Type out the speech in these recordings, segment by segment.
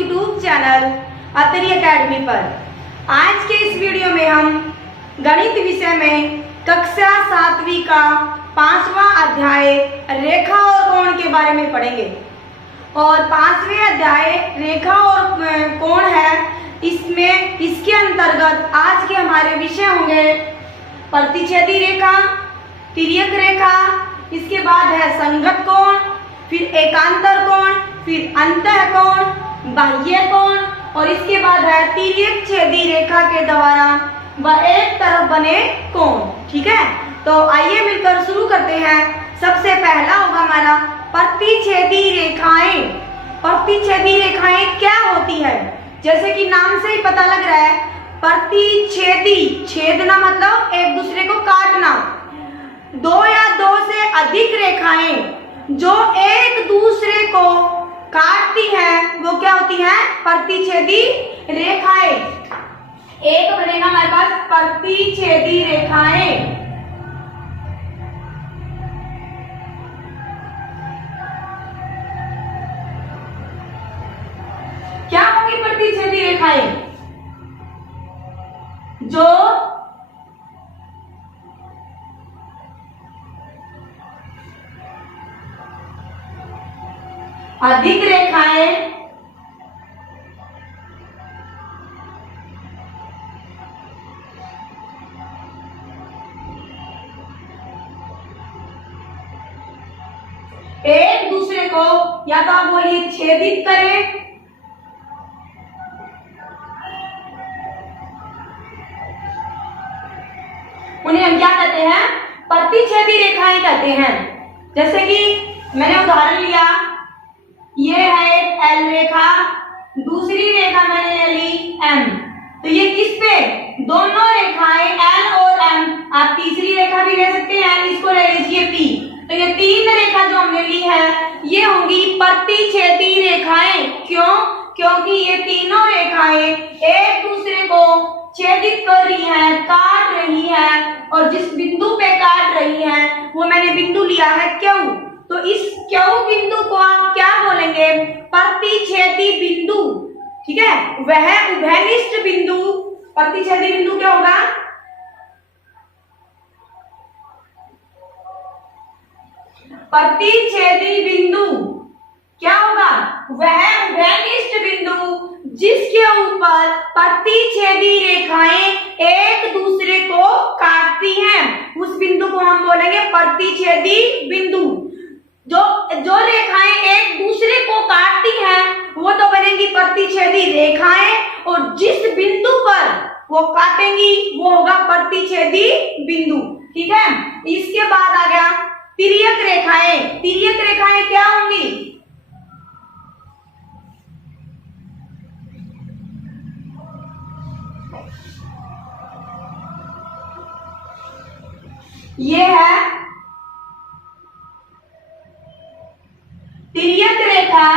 YouTube channel Atri academy पर। आज के इस वीडियो में हम गणित विषय में कक्षा 7वीं का 5वां अध्याय रेखा और कोण के बारे में पढ़ेंगे। और 5वें अध्याय रेखा और कोण है, इसमें इसके अंतर्गत आज के हमारे विषय होंगे प्रतिच्छेदी रेखा, तिर्यक रेखा, इसके बाद है संगत कोण, फिर एकांतर कोण, फिर अंतः कोण, बाह्य कोण और इसके बाद है तिर्यक छेदी रेखा के द्वारा वह एक तरफ बने कोण। ठीक है, तो आइए मिलकर शुरू करते हैं। सबसे पहला होगा हमारा प्रतिच्छेदी रेखाएं। प्रतिच्छेदी रेखाएं क्या होती है? जैसे कि नाम से ही पता लग रहा है, प्रतिच्छेदी, छेदना मतलब एक दूसरे को काटना। दो या दो से अधिक रेखाएं जो एक दूसरे को काटती हैं वो क्या होती हैं? प्रतिच्छेदी रेखाएं। एक बनेगा हमारे पास प्रतिच्छेदी रेखाएं। क्या होगी प्रतिच्छेदी रेखाएं? जो अधिक रेखाएं एक दूसरे को या तो आप बोलिए छेदित करें, उन्हें हम क्या कहते हैं? प्रतिच्छेदी रेखाएं कहते हैं। जैसे कि मैंने उदाहरण लिया, ये है एक एल रेखा, दूसरी रेखा मैंने ले ली एम। तो ये किस पे? दोनों रेखाएं एल और एम। आप तीसरी रेखा भी ले सकते हैं, इसको ले लीजिए पी। तो ये तीन रेखा जो हमने ली है ये होंगी प्रतिच्छेदी रेखाएं। क्यों? क्योंकि ये तीनों रेखाएं एक दूसरे को छेदित कर रही हैं, काट रही हैं, और जिस बिंदु पे काट रही हैं वो मैंने बिंदु लिया है क्यू। तो इस क्यू बिंदु को आप क्या बोलेंगे? प्रतिच्छेदी बिंदु। ठीक है, वह उभयनिष्ठ बिंदु। प्रतिच्छेदी बिंदु क्या होगा? प्रतिच्छेदी बिंदु क्या होगा? वह उभयनिष्ठ बिंदु जिसके ऊपर प्रतिच्छेदी रेखाएं एक दूसरे को काटती हैं, उस बिंदु को हम बोलेंगे प्रतिच्छेदी बिंदु। जो रेखाएं एक दूसरे को काटती हैं वो तो बनेंगी प्रतिच्छेदी रेखाएं, और जिस बिंदु पर वो काटेंगी वो होगा प्रतिच्छेदी बिंदु। ठीक है, इसके बाद आ गया तिर्यक रेखाएं। तिर्यक रेखाएं क्या होंगी? ये है तिर्यक रेखा।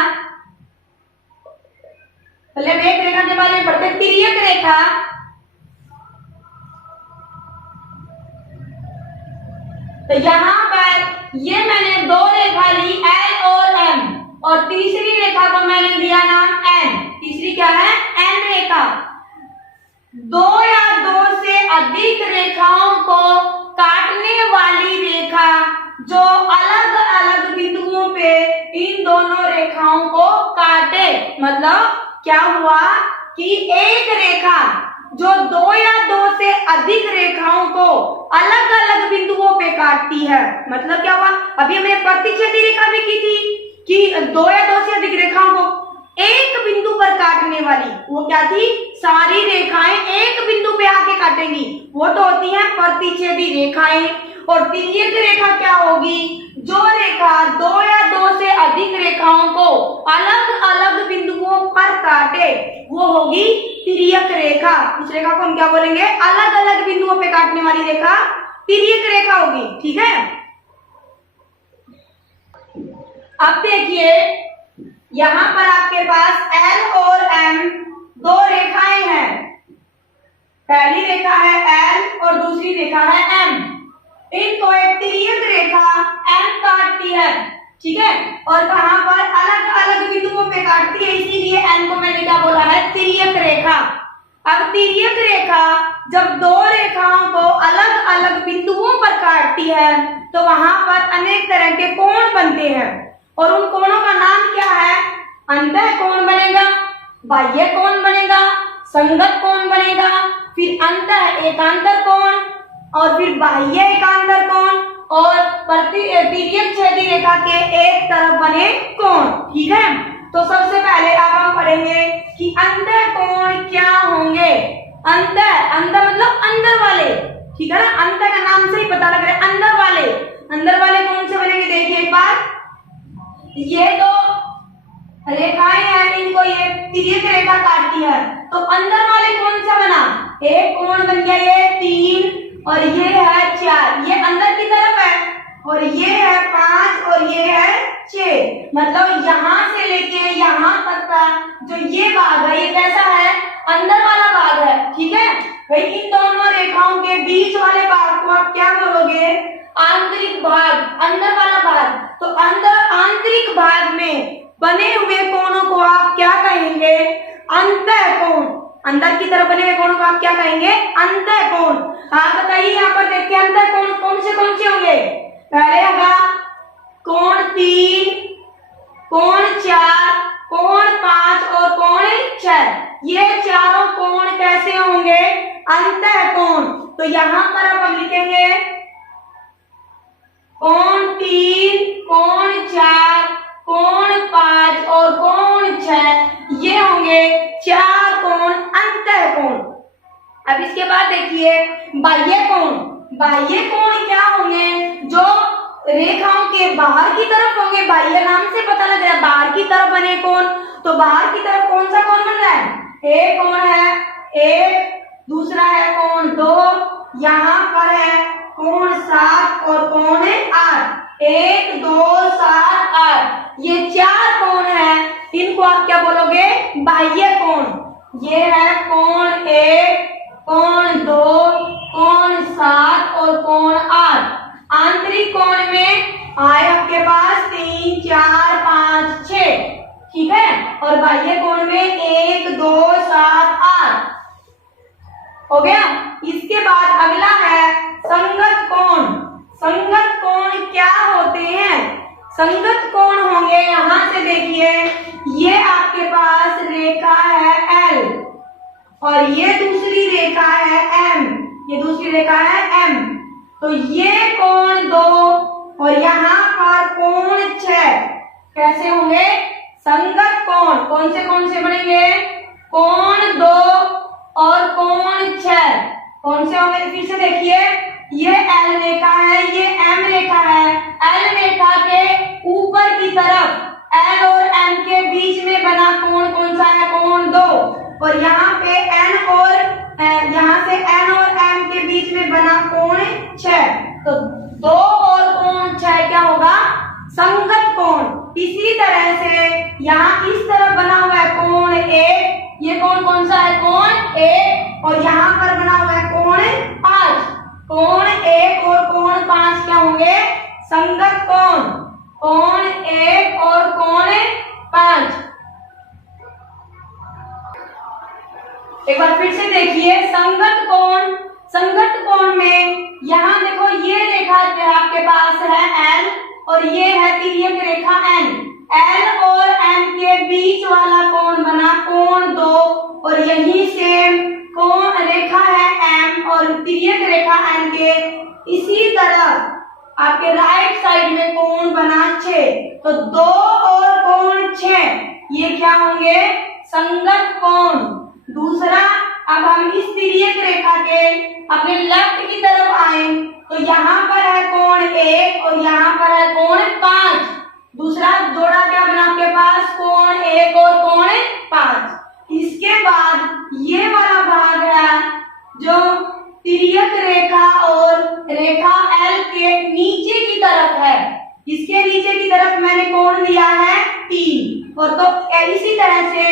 पहले हम एक रेखा के बारे में पढ़ते हैं। तिर्यक रेखा तो यहां पर ये मैंने दो रेखा ली एल और एम, और तीसरी रेखा को मैंने दिया नाम एन। तीसरी क्या है? एन रेखा। दो या दो से अधिक रेखाओं को काटने वाली रेखा जो अलग अलग बिंदुओं पे इन दोनों रेखाओं को काटे। मतलब क्या हुआ कि एक रेखा जो दो या दो से अधिक रेखाओं को अलग अलग बिंदुओं पे काटती है। मतलब क्या हुआ? अभी हमने प्रतिच्छेदी रेखा भी की थी कि दो या दो से अधिक रेखाओं को एक बिंदु पर काटने वाली, वो क्या थी? सारी रेखाएं एक बिंदु पे आके काटेंगी, वो तो होती है प्रतिच्छेदी रेखाएं। और तिर्यक रेखा क्या होगी? जो रेखा दो या दो से अधिक रेखाओं को अलग अलग बिंदुओं पर काटे वो होगी तिर्यक रेखा। उस रेखा को हम क्या बोलेंगे? अलग अलग बिंदुओं पे काटने वाली रेखा तिर्यक रेखा होगी। ठीक है, अब देखिए यहां पर आपके पास एल और एम दो रेखाएं हैं। पहली रेखा है एल और दूसरी रेखा है एम। इनको एक तिर्यक रेखा एम काटती है। ठीक है, और कहां पर? अलग अलग बिंदुओं पे काटती है, इसीलिए एन को मैंने तिर्यक रेखा। अब तिर्यक रेखा जब दो रेखाओं को अलग अलग बिंदुओं पर काटती है तो वहां पर अनेक तरह के कोण बनते हैं और उन कोणों का नाम क्या है? अंतः कोण बनेगा, बाह्य कोण बनेगा, संगत कोण बनेगा, फिर अंतः एकांतर कोण और फिर बाह्य एकांतर कोण और तिर्यक छेदी रेखा के एक तरफ बने कोण। ठीक है, तो सबसे पहले अब हम पढ़ेंगे कि अंतः कोण क्या होंगे। अंतः मतलब अंदर वाले, ठीक है ना, अंतः का नाम से ही पता लग रहा है अंदर वाले कौन से बनेंगे? देखिए एक बार, ये दो रेखाएं हैं, इनको ये तिर्यक रेखा काटती है तो अंदर वाले कौन सा बना? एक कोण बन गया, ये 3 और ये है 4, ये अंदर की तरफ है और ये है 5 और ये है 6। मतलब यहाँ से लेके यहाँ तक का जो ये भाग है ये कैसा है? अंदर वाला भाग है। ठीक है भाई, इन दोनों रेखाओं के बीच वाले भाग को आप क्या बोलोगे? आंतरिक भाग, अंदर वाला भाग। तो अंदर आंतरिक भाग में बने हुए कोणों को आप क्या कहेंगे? अंतः कोण। अंदर की तरफ बने हुए कोणों को आप क्या कहेंगे? अंतः कोण। हाँ बताइए, यहाँ पर देखिए अंतः कोण कौन से होंगे? पहले होगा कोण 3, कोण 4, कोण 5 और कोण 6। ये चारों कोण कैसे होंगे? अंतः कोण। तो यहाँ पर अब हम लिखेंगे कोण 3, कोण 4, कोण 5 और कोण 6, ये होंगे 4 कोण अंतः कोण। अब इसके बाद देखिए बाह्य कोण। बाह्य कोण क्या होंगे? जो रेखाओं के बाहर की तरफ होंगे। बाह्य नाम से पता लग रहा है बाहर की तरफ बने कोण। तो बाहर की तरफ कौन सा कोण बन रहा है? एक कोण है 1, दूसरा है कोण 2, यहाँ पर है कोण 7 और कोण 8। 1 2 7 8, ये 4 कोण है, इनको आप क्या बोलोगे? बाह्य कोण। ये है कोण 1, कोण 2, कोण 7 और कोण 8। आंतरिक कोण में आए आपके पास 3 4 5 6, ठीक है, और बाह्य कोण में 1 2 7 8 हो गया। इसके बाद अगला है संगत कोण। संगत कोण क्या होते हैं? संगत कोण होंगे, यहां से देखिए, ये आपके पास रेखा है L और ये दूसरी रेखा है M, ये दूसरी रेखा है M। तो ये कोण 2 और यहाँ पर कोण 6 कैसे होंगे? संगत कोण। कौन से बनेंगे? कोण 2 और कोण 6 कौन से होंगे? फिर से देखिए, ये L रेखा है, ये M रेखा है। L रेखा के ऊपर की तरफ L और M के बीच में बना कोण कौन सा है? कोण 2। और यहाँ पे यहाँ से N और M के बीच में बना कोण 6। तो 2 और कोण 6 क्या होगा? संगत कोण। इसी तरह से यहाँ इस तरफ बना हुआ है कोण 1, ये कोण कौन सा है? कोण 1, और यहाँ पर बना हुआ है कोण 5। कोण 1 और कोण 5 क्या होंगे? संगत कोण। कोण 1 और कोण 5। एक बार फिर से देखिए संगत कोण। संगत कोण में यहाँ देखो, ये रेखा आपके पास है L और ये है तिर्यक रेखा N। L और M के बीच वाला कोण बना कोण 2 और यहीं से कोण रेखा है M और तिर्यक रेखा N के इसी तरफ आपके राइट साइड में कोण बना 6। तो 2 और कोण 6 ये क्या होंगे? संगत कोण। दूसरा, अब हम इस तिर्यक रेखा के अपने लेफ्ट की तरफ आए तो यहाँ पर है कोण 1 और यहाँ पर है कोण 5। दूसरा जोड़ा क्या बना आपके पास? कोण 1 और कोण 5। इसके बाद ये वाला भाग है जो तिर्यक रेखा और रेखा L के नीचे की तरफ है। इसके नीचे की तरफ मैंने कोण दिया है 3, और तो इसी तरह से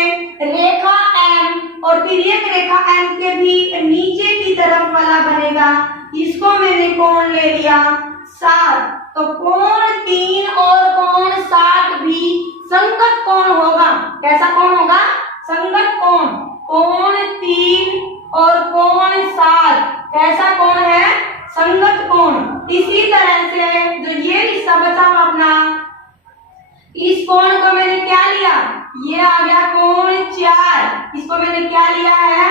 रेखा M और तिर्यक रेखा M के भी नीचे की तरफ वाला बनेगा, इसको मैंने कोण ले लिया 7। तो कोण 3 और कोण 7 भी संगत कोण होगा। कैसा कोण होगा? संगत कोण। ये आ गया कोण 4, इसको मैंने क्या लिया है,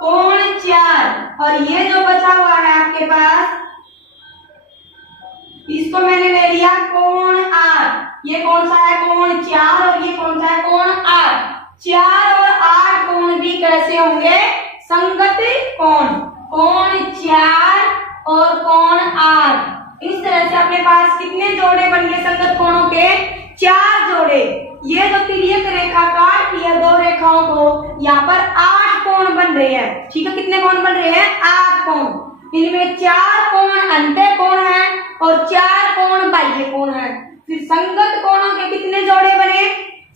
कोण 4। और ये जो बचा हुआ है आपके पास, इसको मैंने ले लिया कोण 8। ये कौन सा है, कोण 4, और ये कौन सा है, कोण 8। 4 और 8 कोण भी कैसे होंगे, संगत कोण। कोण 4 और कोण 8। इस तरह से अपने पास कितने जोड़े बन गए संगत कोणों के, 4 जोड़े। ये जो तिर्यक रेखा काट किया 2 रेखाओं को, यहाँ पर 8 कोण बन रहे हैं। ठीक है, कितने कोण बन रहे हैं, 8 कोण। इनमें 4 कोण अंतः कोण है और 4 कोण बाह्य कोण है। फिर संगत कोणों के कितने जोड़े बने,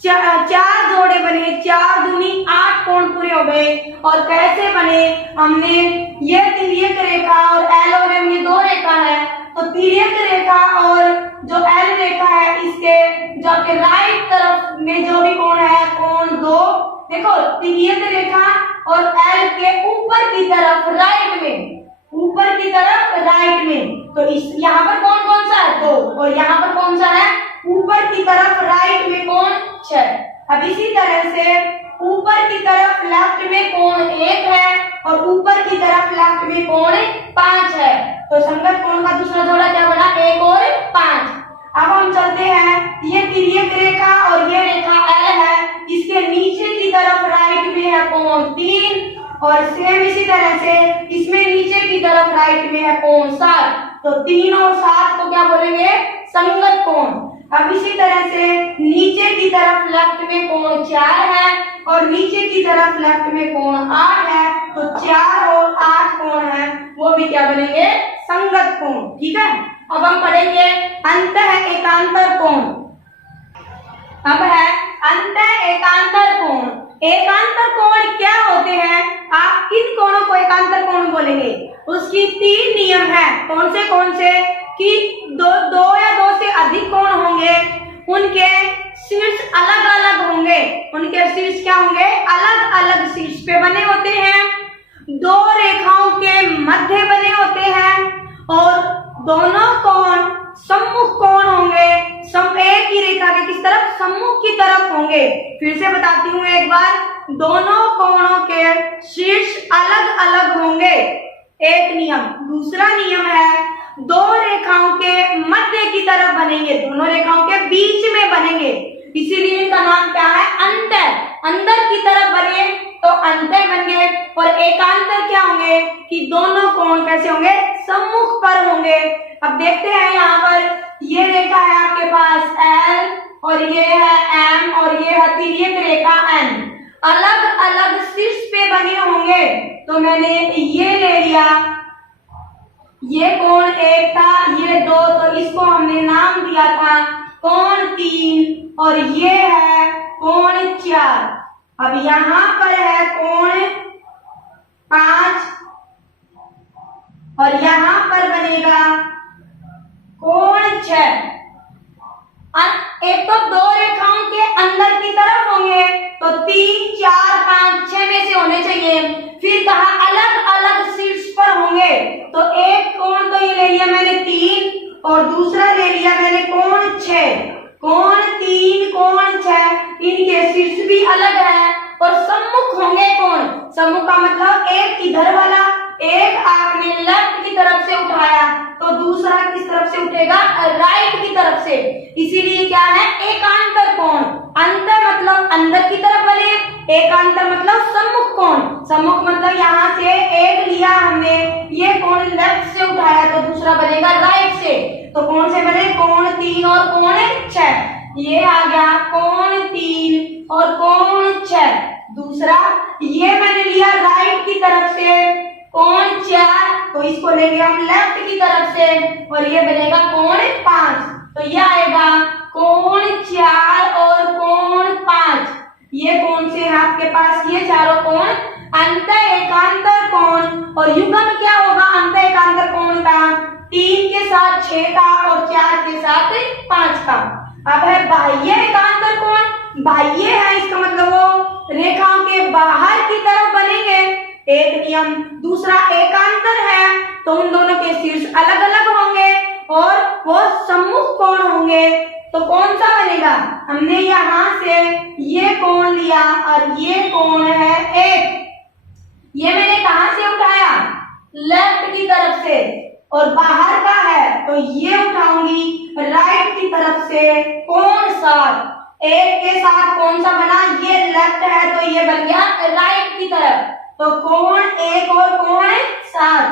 4 जोड़े बने। 4 दूनी 8 कोण पूरे हो गए। और कैसे बने, हमने ये तिर्यक रेखा और एल और एम, ये 2 रेखा है, तो तिर्यक रेखा और जो एल रेखा है, इसके जो आपके राइट तरफ में जो भी कोण है, कोण 2, देखो तिर्यक रेखा और एल के ऊपर की तरफ राइट में, ऊपर की तरफ राइट में, तो इस यहाँ पर कौन कौन सा है, 2, और यहाँ पर कौन सा है, ऊपर की तरफ राइट में कोण 6। अब इसी तरह से ऊपर की तरफ लेफ्ट में कोण 1 है और ऊपर की तरफ लेफ्ट में कोण 5 है। तो संगत कोण का दूसरा जोड़ा क्या बना, 1 और 5। अब हम चलते हैं, ये तिर्यक रेखा और ये रेखा एल है, इसके नीचे की तरफ राइट में है कोण 3, और सेम इसी तरह से इसमें नीचे की तरफ राइट में है कोण 7। तो 3 और 7 को क्या बोलेंगे, संगत कोण। अब इसी तरह से नीचे की तरफ लेफ्ट में कोण 4 है और नीचे की तरफ लेफ्ट में कोण 8 है, तो 4 और 8 कोण है, वो भी क्या बनेंगे, संगत कोण। ठीक है, अब हम पढ़ेंगे अंतः एकांतर कोण। अब है अंतः एकांतर कोण। एकांतर कोण क्या होते हैं, आप किन कोणों को एकांतर कोण बोलेंगे, उसकी 3 नियम है। कौन से कि दो या 2 से अधिक कोण होंगे, उनके शीर्ष अलग अलग होंगे। उनके शीर्ष क्या होंगे, अलग अलग शीर्ष पे बने होते हैं, 2 रेखाओं के मध्य बने होते हैं, और दोनों कोण सम्मुख कोण होंगे। एक ही रेखा के किस तरफ, सम्मुख की तरफ होंगे। फिर से बताती हूँ एक बार, दोनों कोणों के शीर्ष अलग अलग होंगे, एक नियम। दूसरा नियम है, 2 रेखाओं के मध्य की तरफ बनेंगे, दोनों रेखाओं के बीच में बनेंगे, इसीलिए इनका नाम क्या है, अंतर। अंदर की तरफ बने तो अंतर बन गए। और एकांतर क्या होंगे कि दोनों कोण कैसे होंगे, सम्मुख पर होंगे। अब देखते हैं, यहाँ पर ये रेखा है आपके पास L, और ये है M, और ये है तिर्यक रेखा N। अलग अलग शीर्ष पे बने होंगे, तो मैंने ये ले लिया, ये कोण 1 था, ये 2, तो इसको हमने नाम दिया था कोण 3, और ये है कोण 4। अब यहाँ पर है कोण 5, और यहाँ पर बनेगा कोण 6। एक तो 2 रेखाओं के अंदर की तरफ होंगे, तो 3, 4, 5, 6 में से होने चाहिए। फिर कहा अलग अलग शीर्ष पर होंगे, तो एक कोण तो ये ले लिया मैंने 3, और दूसरा ले लिया मैंने कोण 6। कोण 3, कोण 6, इनके शीर्ष भी अलग है और सम्मुख होंगे कोण। सम्मुख का मतलब एक इधर वाला, एक आपने लेफ्ट की तरफ से उठाया, तो दूसरा किस तरफ से उठेगा, राइट की तरफ से। इसीलिए क्या है, एकांतर कोण। अंतर मतलब अंदर की तरफ बने, एकांतर मतलब सम्मुख कोण। सम्मुख मतलब यहाँ से एक लिया हमने, ये कोण लेफ्ट से उठाया, तो दूसरा बनेगा राइट से। तो कौन से बने, कोण 3 और कोण 6। ये आ गया कोण 3 और कोण 6। दूसरा ये मैंने लिया राइट की तरफ से, कोण 4, तो इसको लेंगे हम लेफ्ट की तरफ से, और ये बनेगा कोण 5। तो ये आएगा कोण 4 और कोण 5। ये कौन से हैं आपके पास, ये चारों कोण अंतः एकांतर कोण। और युग्म क्या होगा अंतः एकांतर कोण का, 3 के साथ 6 का और 4 के साथ 5 का। अब है बाह्य एकांतर कोण। बाह्य है, इसका मतलब वो रेखाओं के बाहर की तरफ बनेंगे, एक नियम। दूसरा एकांतर है, तो उन दोनों के शीर्ष अलग अलग होंगे और वो सम्मुख कोण होंगे। तो कौन सा बनेगा? हमने यहाँ से ये कोण लिया और ये कोण है 1। ये मैंने कहां से उठाया? लेफ्ट की तरफ से, और बाहर का है तो ये उठाऊंगी राइट की तरफ से। कोण 7, 1 के साथ कौन सा बना? ये लेफ्ट है तो ये बन गया राइट की तरफ। तो कोण 1 और कोण 7,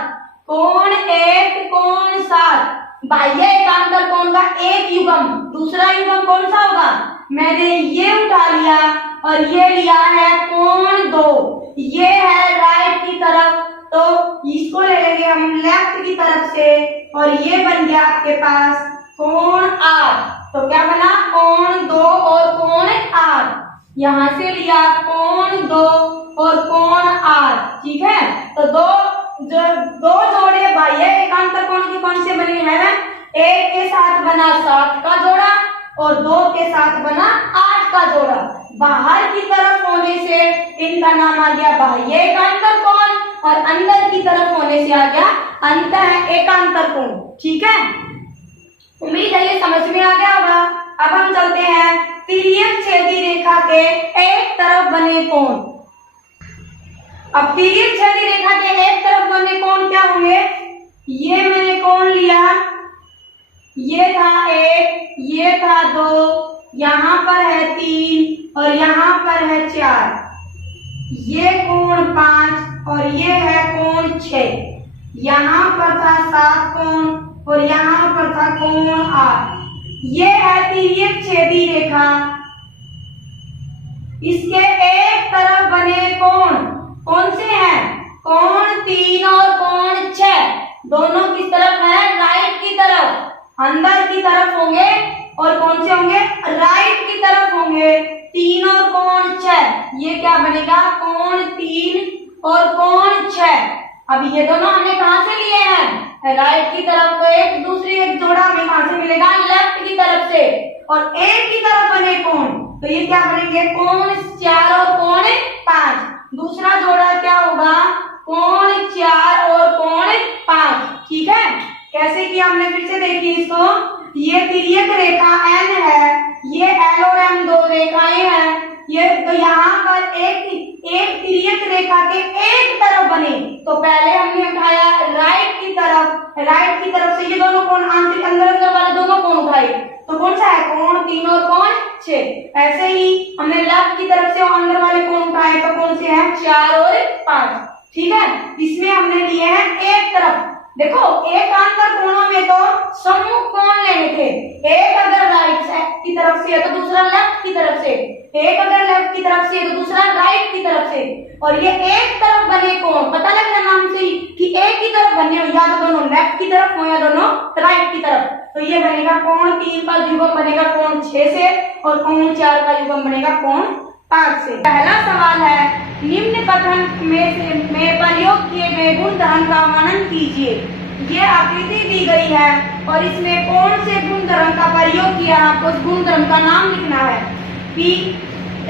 कोण 1 कोण 7। बाह्य एकांतर कोण का एक युग्म, दूसरा युग्म कौन सा होगा? मैंने ये उठा लिया और ये लिया है कोण 2, ये है राइट की तरफ, तो इसको ले लेंगे हम लेफ्ट की तरफ से, और ये बन गया आपके पास कोण 8। तो क्या बना? कोण 2 और कोण 8। यहां से लिया कोण 2 और कोण 8, ठीक है। तो दो जोड़े बाह्य एकांतर कोण के कौन से बने हैं? 1 के साथ बना 7 का जोड़ा और 2 के साथ बना 8 का जोड़ा। बाहर की तरफ होने से इनका नाम आ गया बाह्य एकांतर कोण, और अंदर की तरफ होने से आ गया अंतः एकांतर कोण, ठीक है। उम्मीद है ये समझ में आ गया होगा। अब हम चलते हैं तिर्यक छेदी रेखा के एक तरफ बने कोण। अब तिर्यक छेदी रेखा के एक तरफ बने कोण क्या होंगे? ये मैंने कोण लिया, ये था 1, ये था 2, यहाँ पर है 3 और यहाँ पर है 4। ये कोण 5 और ये है कोण 6। यहाँ पर था 7 कोण और यहाँ पर था कोण 8। ये है तिर्यक छेदी रेखा। इसके एक तरफ बने कोण कौन से हैं? कोण 3 और कोण 6। दोनों किस तरफ है? राइट की तरफ, अंदर की तरफ होंगे। और कौन से होंगे? राइट की तरफ होंगे। 3 और कोण 6, ये क्या बनेगा? कोण 3 और कोण 6। अब ये दोनों हमने कहां से लिए हैं? राइट की तरफ। तो एक दूसरी एक जोड़ा हमें कहां से मिलेगा? लेफ्ट की तरफ से। और एक की तरफ बने कोण, तो ये क्या बनेंगे? कोण 4 और कोण 5। दूसरा जोड़ा क्या होगा? कोण 4 और कोण 5, ठीक है। कैसे किया हमने? फिर से देखिए इसको। ये तिर्यक रेखा n है, ये L और M दो रेखाएं हैं। ये तो यहाँ पर एक तिर्यक रेखा के एक तरफ बने, तो पहले हमने उठाया राइट की तरफ से ये दोनों कोण आंतरिक अंदर वाले दोनों कोण उठाए, तो कौन सा है? कोण 3 और कोण 6। ऐसे ही हमने लेफ्ट की तरफ से अंदर वाले कोण उठाए, तो कौन से हैं? 4 और 5, ठीक है। इसमें हमने लिए हैं एक तरफ। देखो एकांतर कोणों में तो समूह कोण लेने थे। एक अगर राइट की तरफ से है तो दूसरा लेफ्ट की तरफ से, एक अगर लेफ्ट की तरफ से है तो दूसरा राइट की तरफ से। और ये एक तरफ बने कोण, पता लग रहा नाम से ही कि एक ही तरफ बने हो, या तो दोनों लेफ्ट की तरफ हो या दोनों राइट की तरफ। तो ये बनेगा कोण 3 का युग्म बनेगा कोण 6 से, और कोण 4 का युग्म बनेगा कोण 5 से। पहला सवाल है, निम्न कथन में प्रयोग किए गए गुणधर्म का वर्णन कीजिए। ये आकृति दी गई है और इसमें कौन से गुणधर्म का प्रयोग किया है? आपको उस गुणधर्म का नाम लिखना है। कि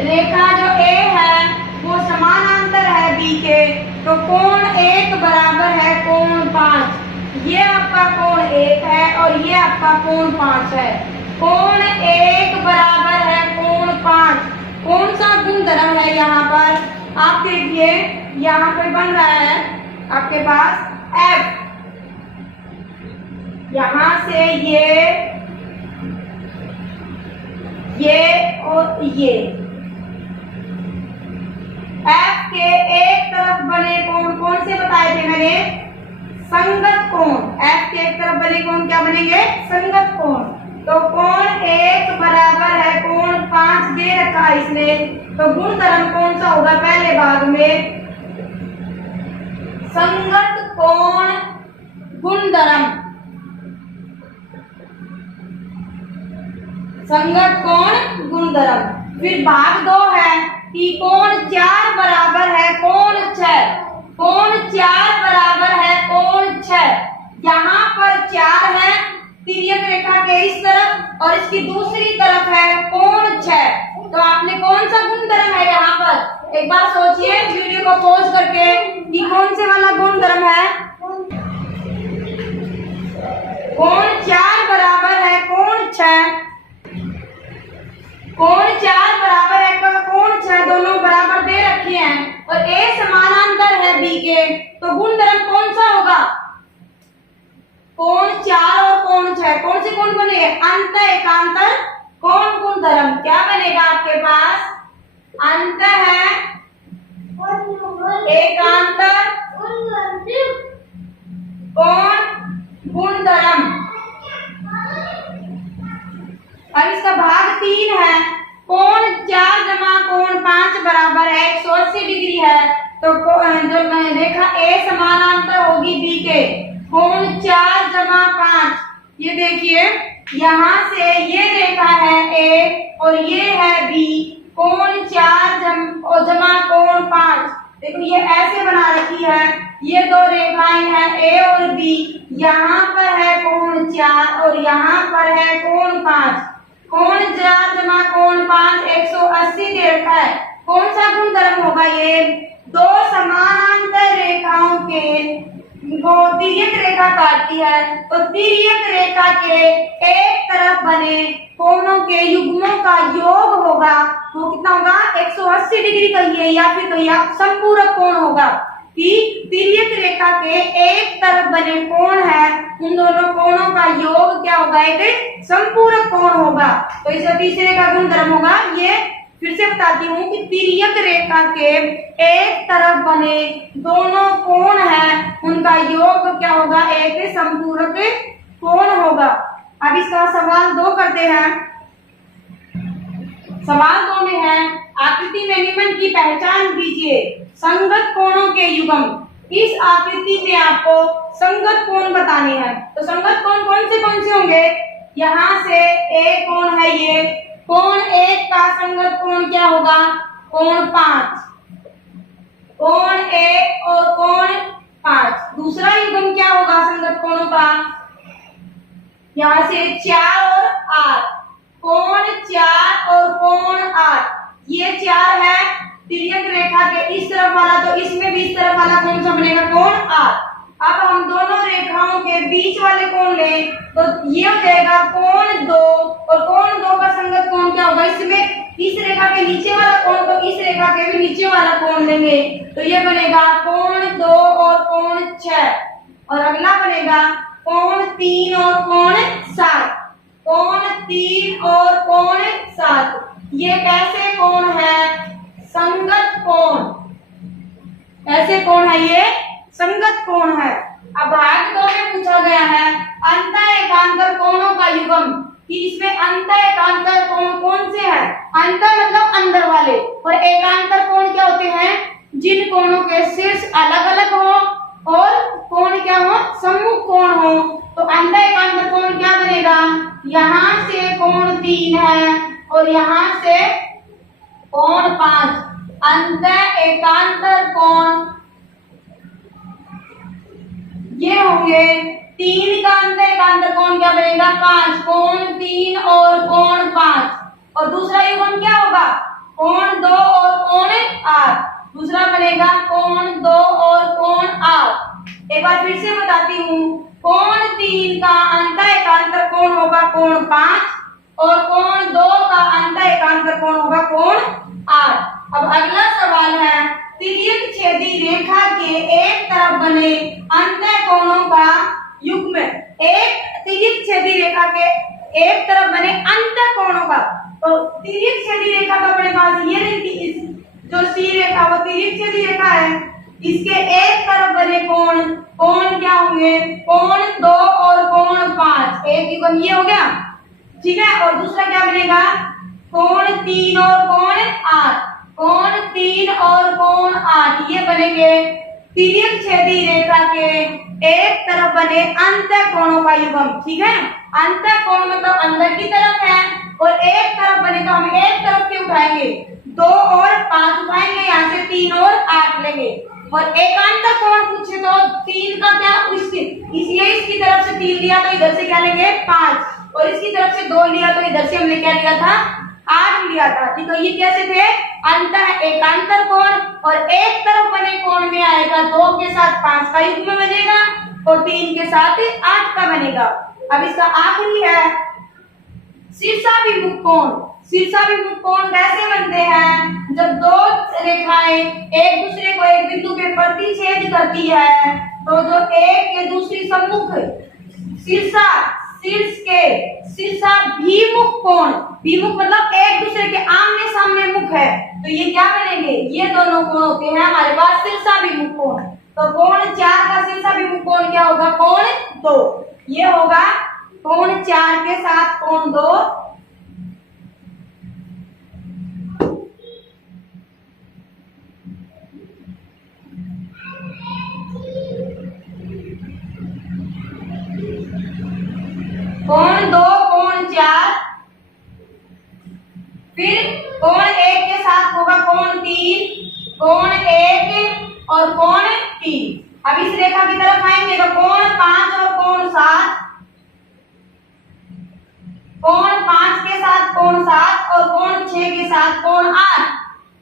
रेखा जो A है वो समानांतर है B के, तो कोण 1 बराबर है कोण 5। ये आपका कोण 1 है और ये आपका कोण 5 है। कोण 1 बराबर है कोण 5। कौन सा गुणधर्म है यहाँ पर? आप देखिए यहाँ पर बन रहा है आपके पास F। यहाँ से ये और ये F के एक तरफ बने कोण कौन से बताए थे मैंने? संगत कोण। F के एक तरफ बने कोण क्या बनेंगे? संगत कोण। तो कोण 1 बराबर है कोण 5 दे रखा है इसने, तो गुणधर्म कौन सा होगा? पहले भाग में संगत कोण गुणधर्म, संगत कोण गुणधर्म। फिर भाग 2 है कि कोण 4 बराबर है कोण 6। कोण 4 बराबर है कोण 6। यहाँ पर 4 है तिर्यक रेखा के इस तरफ और इसकी दूसरी तरफ है कोण 6। तो आपने कौन सा गुणधर्म है यहाँ पर? एक बार सोचिए वीडियो को पॉज करके कि कौन से वाला गुणधर्म है? कोण 4 बराबर है कोण 6। कोण 4 और कोण 6, कौन से कोण बने? अंत एकांतर कोण गुणधर्म। क्या बनेगा आपके पास? अंत है एकांतर कोण गुणधर्म। अब इसका भाग 3 है। कोण 4 जमा कोण 5 बराबर है 180 डिग्री है, तो जो रेखा ए समानांतर होगी बी के। कोण 4 जमा 5, ये देखिए यहाँ से ये रेखा है ए और ये है बी। कोण 4 जमा कोण 5, देखो ये ऐसे बना रखी है। ये दो रेखाएं हैं ए और बी। यहाँ पर है कोण 4 और यहाँ पर है कोण 5। कोण 4 जमा कोण 5 180 दे रखा है। कौन सा गुणधर्म होगा? ये दो समानांतर रेखाओं के को तिर्यक रेखा काटती है, तो तिर्यक रेखा के एक तरफ बने कोणों के युग्मों का योग होगा। वो कितना होगा? 180 डिग्री कहिए या फिर कहिए आप संपूरक कोण होगा। कि तिर्यक रेखा के एक तरफ बने कोण है, उन दोनों कोणों का योग क्या होगा? एक संपूरक कोण होगा। तो इस तीसरे का गुणधर्म होगा ये। फिर से बताती हूँ कि तिर्यक रेखा के एक तरफ बने दोनों कोण है, उनका योग क्या होगा? एक संपूरक कोण होगा। अब इसका सवाल 2 करते हैं। सवाल 2 में है आकृति में निम्न की पहचान कीजिए संगत कोणों के युग्म। इस आकृति में आपको संगत कोण बताने हैं। तो संगत कोण कौन से होंगे? यहाँ से ए कोण है, ये कोण 1 का संगत कोण क्या होगा? कोण 5। कोण 1 और कोण 5। दूसरा युग्म क्या होगा संगत कोणों का? यहाँ से 4 और 8। कोण 4 और कोण 8, ये 4 है तिर्यक रेखा के इस तरफ वाला, तो इसमें भी इस तरफ वाला कौन सा बनेगा? कोण 8। अब हम दोनों रेखाओं के बीच वाले कोण लें तो ये हो जाएगा कोण 2, और कोण 2 का संगत कोण क्या होगा? इसमें इस रेखा के नीचे वाला कोण, तो इस रेखा के भी नीचे वाला कोण लेंगे तो ये बनेगा कोण 2 और कोण 6। और अगला बनेगा कोण 3 और कोण 7। कोण 3 और कोण 7, ये कैसे कोण है? संगत कोण। ऐसे कोण है ये संगत कोण है। अब भाग 2 में पूछा गया है अंत एकांतर कोणों का युग्म, कि इसमें अंत एकांतर कोण कौन से हैं? अंत मतलब अंदर वाले, और एकांतर कोण क्या होते हैं? जिन कोणों के शीर्ष अलग अलग हो और कोण क्या हो? सम्मुख कोण हो। तो अंत एकांतर कोण क्या बनेगा? यहाँ से कोण 3 है और यहाँ से कोण 5। अंत एकांतर कोण ये होंगे 3 का अंत एकांतर कोण क्या बनेगा? 5। कोण 3 और कोण 5। और दूसरा युग्म क्या होगा? कोण 2 और कोण 8। दूसरा बनेगा कोण 2 और कोण 8। एक बार फिर से बताती हूँ। कोण 3 का अंत एकांतर कोण होगा कोण 5 और कोण 2 का अंत एकांतर कोण होगा कोण 8। अब अगला सवाल है तिर्यक छेदी रेखा के एक तरफ बने अंत कोणों का युग्म। एक तिर्यक छेदी रेखा के एक तरफ बने अंत कोणों का, तो तिर्यक छेदी रेखा तो अपने पास ये रही, जो सी रेखा वो तिर्यक छेदी रेखा है। इसके एक तरफ बने कोण, कोण क्या होंगे? कोण 2 और कोण 5। एक युग्म ये हो गया, ठीक है। और दूसरा क्या बनेगा? कोण 3 और कोण 8। कोण 3 और कोण 8 ये बनेंगे तिर्यक छेदी रेखा के एक तरफ बने अंत कोणों का युग्म, ठीक है। अंत कोण मतलब अंदर की तरफ है, और एक तरफ बने तो हम एक तरफ के उठाएंगे, 2 और 5 उठाएंगे, यहाँ से 3 और 8 लेंगे। और एकांत कोण पूछे तो 3 का क्या? इसलिए इसकी तरफ से 3 लिया तो इधर से क्या लेंगे? 5, और इसकी तरफ से 2 लिया तो इधर से हमने क्या लिया था? 8 लिया था, ठीक है। ये कैसे थे? अंत एकांतर कोण, और एक तरफ बने कोण में आएगा 2 के साथ 5 का युग्म बनेगा और 3 के साथ 8 का बनेगा। अब इसका आखिरी है शीर्षाभिमुख कोण। शीर्षाभिमुख कोण कैसे बनते हैं? जब दो रेखाएं एक दूसरे को एक बिंदु पे प्रतिच्छेद करती है, तो जो एक के दूसरी सम्मुख शीर्षाभिमुख कोण, विमुख मतलब एक दूसरे के आमने सामने मुख है, तो ये क्या बनेंगे, ये दोनों कोण होते हैं हमारे पास शीर्षाभिमुख कोण। तो कोण 4 का शीर्षाभिमुख कोण क्या होगा, कोण 2। ये होगा कोण 4 के साथ कोण 2। कोण 2 कोण 4, फिर कोण 1 के साथ होगा कोण 3, कोण 1 और कोण 3। अब इस रेखा की तरफ आएंगे तो कोण 5 और कोण 7, कोण 5 के साथ कोण 7 और कोण 6 के साथ कोण 8,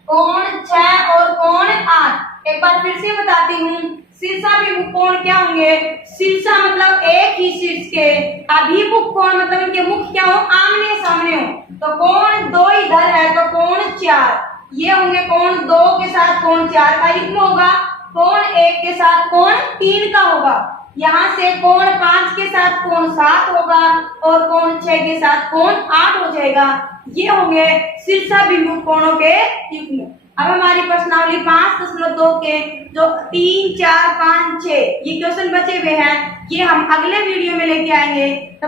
कोण 6 और कोण 8। एक बार फिर से बताती हूँ, शीर्षाभिमुख कोण क्या होंगे, शीर्षा मतलब एक ही शीर्ष के, अभिमुख कोण मतलब इनके मुख क्या हो, आमने सामने हो। तो कोण 2 इधर है तो कोण 4, ये होंगे कोण 2 के साथ कोण 4 का युग्म होगा, कोण 1 के साथ कोण 3 का होगा। यहाँ से कोण 5 के साथ कोण 7 होगा और कोण 6 के साथ कोण 8 हो जाएगा। ये होंगे शीर्षाभिमुख कोणों के युग्म। अब हमारी प्रश्नावली 5.2 के जो 3, 4, 5, 6 ये क्वेश्चन बचे हुए हैं, ये हम अगले वीडियो में लेके आएंगे। तब